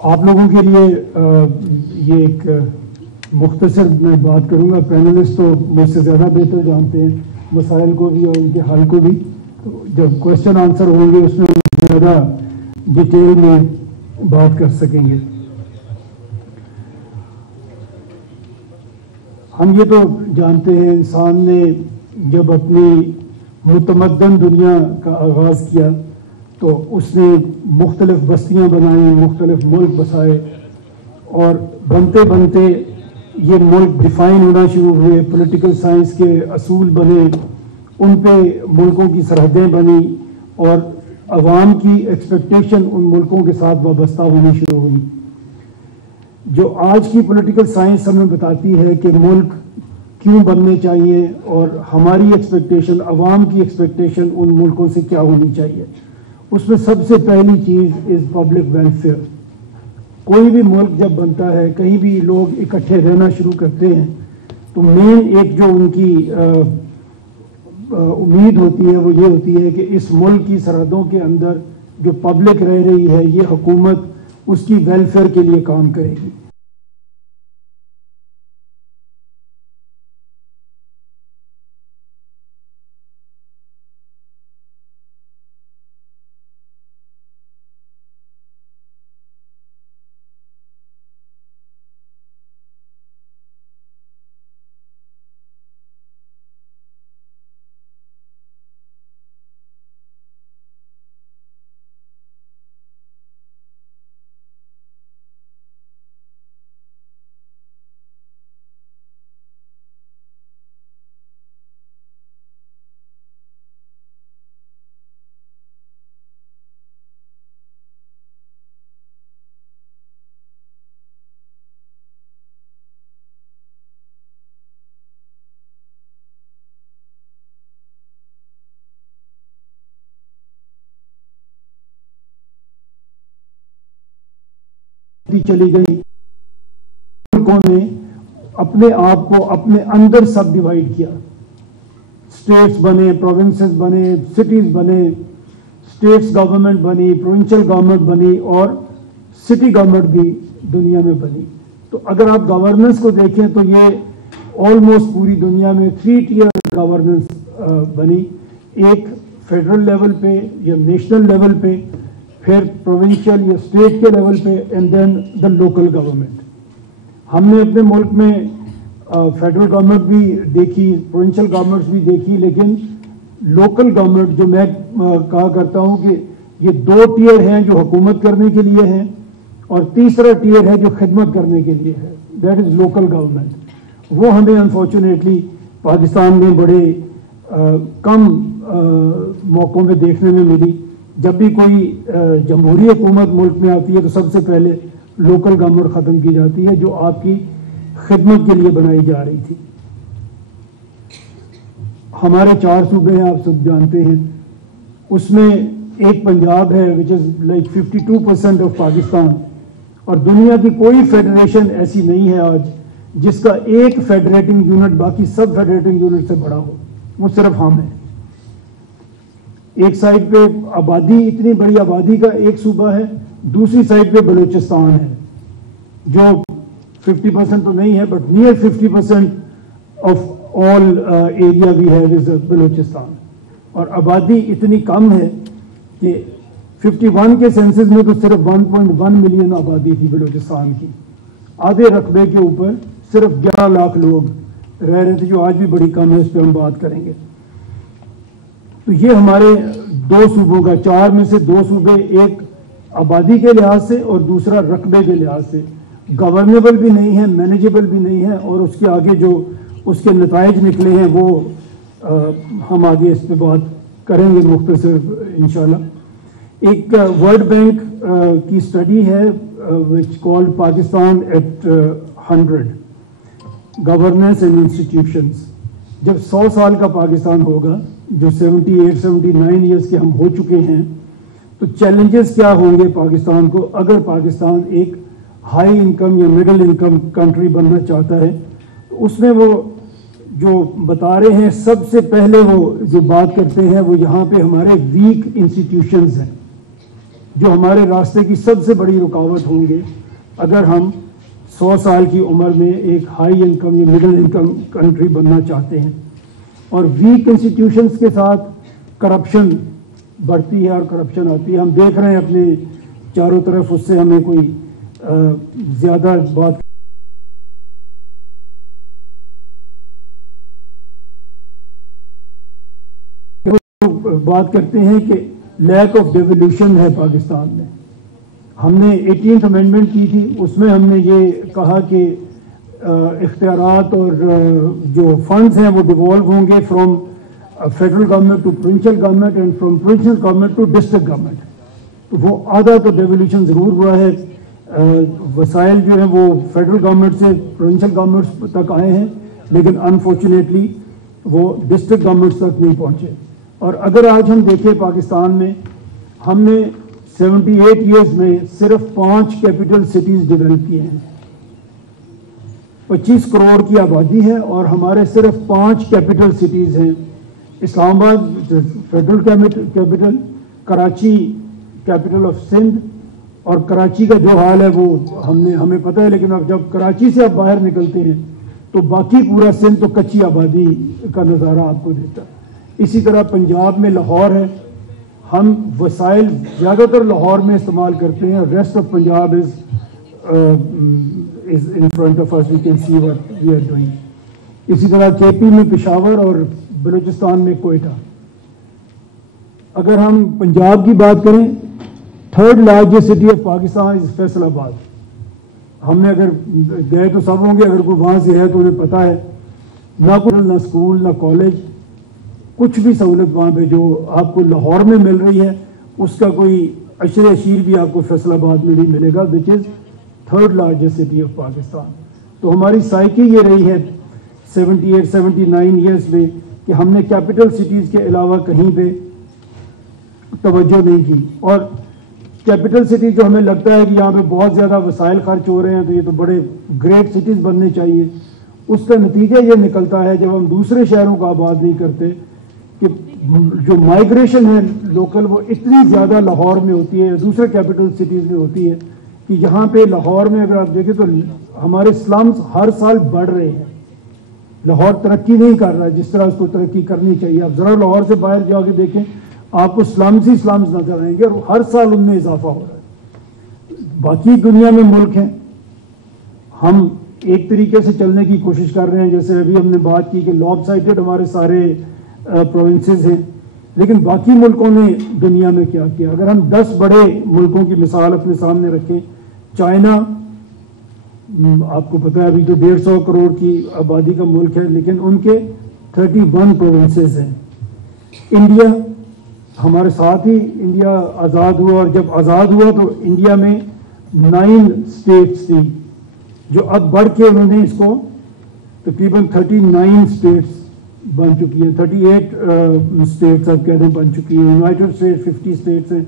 آپ لوگوں کے لیے یہ ایک مختصر میں بات کروں گا. پینلسٹ تو مجھ سے زیادہ بہتر جانتے ہیں مسائل کو بھی اور ان کے حل کو بھی. تو جب کوشچن آنسر ہوں گے اس میں زیادہ ڈیٹیل میں بات کر سکیں گے. ہم یہ تو جانتے ہیں انسان نے جب اپنی متمدن دنیا کا آغاز کیا تو اس نے مختلف بستیاں بنائیں, مختلف ملک بسائے, اور بنتے بنتے یہ ملک ڈیفائن ہونا شروع ہوئے. پولیٹیکل سائنس کے اصول بنے, ان پہ ملکوں کی سرحدیں بنی, اور عوام کی ایکسپیکٹیشن ان ملکوں کے ساتھ وابستہ ہونی شروع ہوئی. جو آج کی پولیٹیکل سائنس ہمیں بتاتی ہے کہ ملک کیوں بننے چاہیے اور ہماری ایکسپیکٹیشن, عوام کی ایکسپیکٹیشن ان ملکوں سے کیا ہونی چاہیے, اس میں سب سے پہلی چیز از پبلک ویلفیئر. کوئی بھی ملک جب بنتا ہے, کہیں بھی لوگ اکٹھے رہنا شروع کرتے ہیں, تو مین ایک جو ان کی امید ہوتی ہے وہ یہ ہوتی ہے کہ اس ملک کی سرحدوں کے اندر جو پبلک رہ رہی ہے, یہ حکومت اس کی ویلفیئر کے لیے کام کرے گی. چلی گئی, ملکوں نے اپنے آپ کو اپنے اندر سب ڈیوائڈ کیا. اسٹیٹس بنے, پروونسز بنے, سٹیز بنے, اسٹیٹس گورنمنٹ بنی, پروونشل گورنمنٹ بنی, اور سٹی گورنمنٹ بھی دنیا میں بنی. تو اگر آپ گورننس کو دیکھیں تو یہ آلموسٹ پوری دنیا میں 3 ٹیئر گورننس بنی. ایک فیڈرل لیول پہ یا نیشنل لیول پہ, پھر پروونشل یا اسٹیٹ کے لیول پہ, and then the local government. ہم نے اپنے ملک میں فیڈرل گورنمنٹ بھی دیکھی, پروونشل گورنمنٹس بھی دیکھی, لیکن لوکل گورنمنٹ جو میں کہا کرتا ہوں کہ یہ 2 ٹیئر ہیں جو حکومت کرنے کے لیے ہیں, اور تیسرا ٹیئر ہے جو خدمت کرنے کے لیے ہے, دیٹ از لوکل گورنمنٹ. وہ ہمیں انفارچونیٹلی پاکستان میں بڑے کم موقعوں میں دیکھنے میں ملی. جب بھی کوئی جمہوری حکومت ملک میں آتی ہے تو سب سے پہلے لوکل گورنمنٹ ختم کی جاتی ہے, جو آپ کی خدمت کے لیے بنائی جا رہی تھی. ہمارے 4 صوبے ہیں, آپ سب جانتے ہیں. اس میں ایک پنجاب ہے وچ از لائک 52% آف پاکستان, اور دنیا کی کوئی فیڈریشن ایسی نہیں ہے آج جس کا ایک فیڈریٹنگ یونٹ باقی سب فیڈریٹنگ یونٹ سے بڑا ہو. وہ صرف ہم ہیں. ایک سائڈ پہ آبادی, اتنی بڑی آبادی کا ایک صوبہ ہے, دوسری سائڈ پہ بلوچستان ہے جو 50% تو نہیں ہے but near 50% of all area we have is Balochistan. اور آبادی اتنی کم ہے کہ 51 کے سینسز میں تو صرف 1.1 ملین آبادی تھی بلوچستان کی. آدھے رقبے کے اوپر صرف 11 لاکھ لوگ رہ رہے تھے, جو آج بھی بڑی کم ہے, اس پہ ہم بات کریں گے. تو یہ ہمارے 2 صوبوں کا, 4 میں سے 2 صوبے, ایک آبادی کے لحاظ سے اور دوسرا رقبے کے لحاظ سے گورنیبل بھی نہیں ہے, مینیجیبل بھی نہیں ہے, اور اس کے آگے جو اس کے نتائج نکلے ہیں وہ ہم آگے اس پہ بات کریں گے مختصر انشاءاللہ. ایک ورلڈ بینک کی اسٹڈی ہے which called Pakistan at 100 governance and institutions. جب 100 سال کا پاکستان ہوگا, جو 78-79 ایئرس کے ہم ہو چکے ہیں, تو چیلنجز کیا ہوں گے پاکستان کو اگر پاکستان ایک ہائی انکم یا مڈل انکم کنٹری بننا چاہتا ہے. اس میں وہ جو بتا رہے ہیں, سب سے پہلے وہ جو بات کرتے ہیں وہ یہاں پہ ہمارے ویک انسٹیٹیوشنز ہیں. جو ہمارے راستے کی سب سے بڑی رکاوٹ ہوں گے اگر ہم 100 سال کی عمر میں ایک ہائی انکم یا مڈل انکم کنٹری بننا چاہتے ہیں. اور ویک انسٹیٹیوشنز کے ساتھ کرپشن بڑھتی ہے اور کرپشن آتی ہے. ہم دیکھ رہے ہیں اپنے چاروں طرف, اس سے ہمیں کوئی زیادہ بات کرتے ہیں کہ لیک آف ڈیولوشن ہے پاکستان میں. ہم نے 18th امینڈمنٹ کی تھی, اس میں ہم نے یہ کہا کہ اختیارات اور جو فنڈز ہیں وہ ڈیوالو ہوں گے from federal government to provincial government and from provincial government to district government. تو وہ آدھا تو ڈیولیوشن ضرور ہوا ہے. وسائل جو ہیں وہ فیڈرل گورنمنٹ سے پروونشل گورنمنٹ تک آئے ہیں, لیکن انفارچونیٹلی وہ ڈسٹرکٹ گورنمنٹ تک نہیں پہنچے. اور اگر آج ہم دیکھیں پاکستان میں, ہم نے 78 ایئرز میں صرف 5 کیپٹل سٹیز ڈیولپ کیے ہیں. 25 کروڑ کی آبادی ہے اور ہمارے صرف 5 کیپٹل سٹیز ہیں. اسلام آباد federal capital, Karachi capital of Sindh, اور کراچی کا جو حال ہے وہ ہمیں پتہ ہے, لیکن اب جب کراچی سے آپ باہر نکلتے ہیں تو باقی پورا سندھ تو کچی آبادی کا نظارہ آپ کو دیتا ہے. اسی طرح پنجاب میں لاہور ہے, ہم وسائل زیادہ تر لاہور میں استعمال کرتے ہیں, rest of Punjab is in front of us, we can see what we are doing. اسی طرح کے پی میں پشاور اور بلوچستان میں کوئٹہ. اگر ہم پنجاب کی بات کریں, 3rd largest city of Pakistan is Faisalabad. ہم نے اگر گئے تو سب ہوں گے, اگر کوئی وہاں سے ہے تو انہیں پتہ ہے نہ کوئی نہ اسکول نہ کالج, کچھ بھی سہولت وہاں پہ جو آپ کو لاہور میں مل رہی ہے اس کا کوئی عشر اشیر بھی آپ کو فیصل آباد میں نہیں ملے گا, وچ از 3rd largest city of Pakistan. تو ہماری سائیکی یہ رہی ہے 78-79 ایئرس میں کہ ہم نے کیپٹل سٹیز کے علاوہ کہیں پہ توجہ نہیں کی. اور کیپٹل سٹی جو ہمیں لگتا ہے کہ یہاں پہ بہت زیادہ وسائل خرچ ہو رہے ہیں تو یہ تو بڑے گریٹ سٹیز بننے چاہیے, اس کا نتیجہ یہ نکلتا ہے جب ہم دوسرے شہروں کو آباد نہیں کرتے کہ جو مائگریشن ہے لوکل وہ اتنی زیادہ لاہور میں ہوتی ہے, دوسرے کیپٹل سٹیز میں ہوتی ہے کہ یہاں پہ لاہور میں اگر آپ دیکھیں تو ہمارے سلمز ہر سال بڑھ رہے ہیں. لاہور ترقی نہیں کر رہا ہے جس طرح اس کو ترقی کرنی چاہیے. آپ ذرا لاہور سے باہر جا کے دیکھیں, آپ کو سلمز ہی سلمز نظر آئیں گے, اور ہر سال ان میں اضافہ ہو رہا ہے. باقی دنیا میں ملک ہیں, ہم ایک طریقے سے چلنے کی کوشش کر رہے ہیں, جیسے ابھی ہم نے بات کی کہ لاب سائٹڈ ہمارے سارے پروونسز ہیں, لیکن باقی ملکوں نے دنیا میں کیا کیا. اگر ہم 10 بڑے ملکوں کی مثال اپنے سامنے رکھیں, چائنا آپ کو پتہ ہے ابھی تو 150 کروڑ کی آبادی کا ملک ہے, لیکن ان کے 31 پروونسز ہیں. انڈیا ہمارے ساتھ ہی, انڈیا آزاد ہوا, اور جب آزاد ہوا تو انڈیا میں 9 اسٹیٹس تھی جو اب بڑھ کے انہوں نے اس کو تقریباً 39 اسٹیٹس بن چکی ہیں. 38 اسٹیٹس اب کہتے ہیں بن چکی ہیں. یونائٹڈ اسٹیٹس 50 اسٹیٹس ہیں.